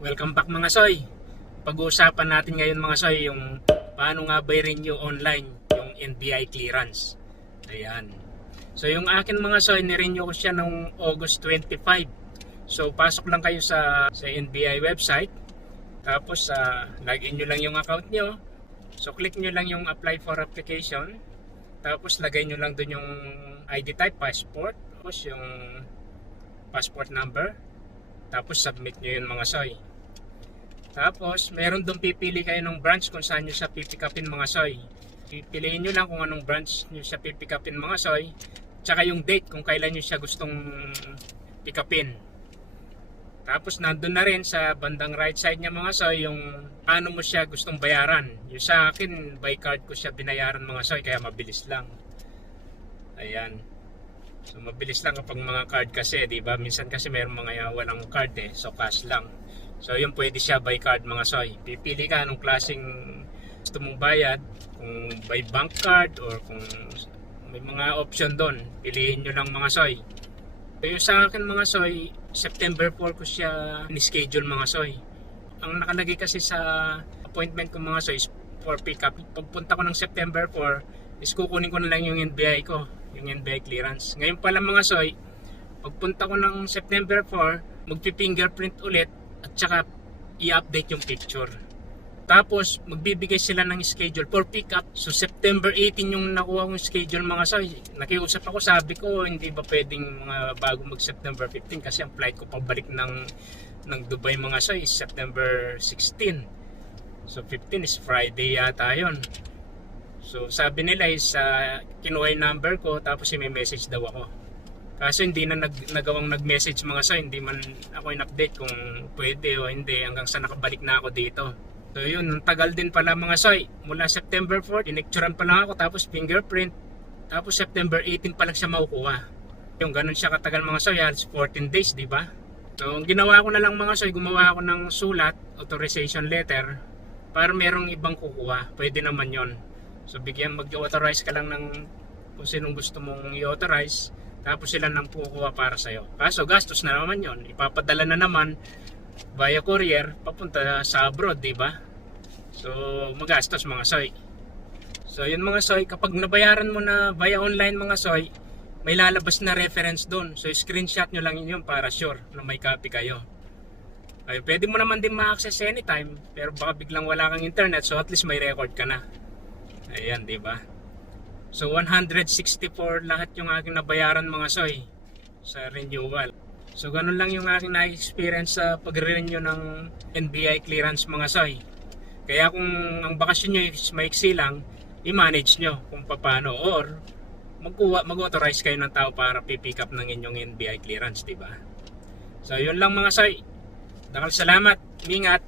Welcome back mga soy. Pag-uusapan natin ngayon mga soy yung paano nga ba i-renew online yung NBI clearance. Ayan. So yung akin mga soy, ni-renew ko siya noong August 25. So pasok lang kayo sa NBI website. Tapos login nyo lang yung account nyo. So click nyo lang yung apply for application. Tapos lagay nyo lang dun yung ID type, passport. Tapos yung passport number. Tapos submit nyo yun mga soy. Tapos meron doon pipili kayo ng branch kung saan nyo siya pipikapin mga soy. Pipiliin nyo lang kung anong branch nyo siya pipikapin mga soy. Tsaka yung date kung kailan nyo siya gustong pikapin. Tapos nandun na rin sa bandang right side niya mga soy yung paano mo siya gustong bayaran. Yung sa akin by card ko siya binayaran mga soy kaya mabilis lang. Ayan. So mabilis lang kapag mga card kasi, di ba? Minsan kasi mayroong mga walang card so cash lang. So yun pwede siya by card mga soy. Pipili ka anong klaseng gusto mong bayad, kung by bank card or kung may mga option doon. Piliin nyo lang mga soy. So yung sa akin mga soy, September 4 ko siya ni-schedule mga soy. Ang nakalagay kasi sa appointment ko mga soy is for pick up. Pagpunta ko ng September 4, is kukunin ko na lang yung NBI ko, yung NBI clearance. Ngayon pala mga soy, pagpunta ko ng September 4, magpi-fingerprint ulit at saka i-update yung picture. Tapos magbibigay sila ng schedule for pick up. So September 18 yung nakuha kong schedule mga soy. Nakiusap ako, sabi ko hindi ba pwedeng bago mag September 15 kasi ang flight ko pabalik ng Dubai mga soy is September 16. So 15 is Friday yata yun. So sabi nila is kinuha yung number ko tapos i-message daw ako. Kaso hindi na nagawang nag-message mga soy, hindi man ako in-update kung pwede o hindi hanggang sa nakabalik na ako dito. So yun, ang tagal din pala mga soy. Mula September 4, dinecturean pa lang ako tapos fingerprint. Tapos September 18 pa lang siya makukuha. Yung ganun siya katagal mga soy, halos 14 days, di ba? So ang ginawa ko na lang mga soy, gumawa ako ng sulat, authorization letter, para merong ibang kukuha. Pwede naman yon. So bigyan mag-authorize ka lang ng kung sinong gusto mong i-authorize. Tapos sila nang kukuha para sa'yo. Kaso gastos na naman yon. Ipapadala na naman via courier papunta sa abroad, di ba? So magastos mga soy. So yun mga soy, kapag nabayaran mo na via online mga soy, may lalabas na reference doon. So screenshot nyo lang yun para sure na may copy kayo. Ay, pwede mo naman din ma-access anytime, pero baka biglang wala kang internet, so at least may record ka na. Ayan, di ba? So 164 lahat yung aking nabayaran mga soy sa renewal. So ganun lang yung aking na-experience sa pag-renew ng NBI clearance mga soy. Kaya kung ang bakasyon nyo is maiksi lang, i-manage nyo kung paano or mag-authorize kayo ng tao para pipick up ng inyong NBI clearance, diba? So yun lang mga soy. Dakal salamat, ingat.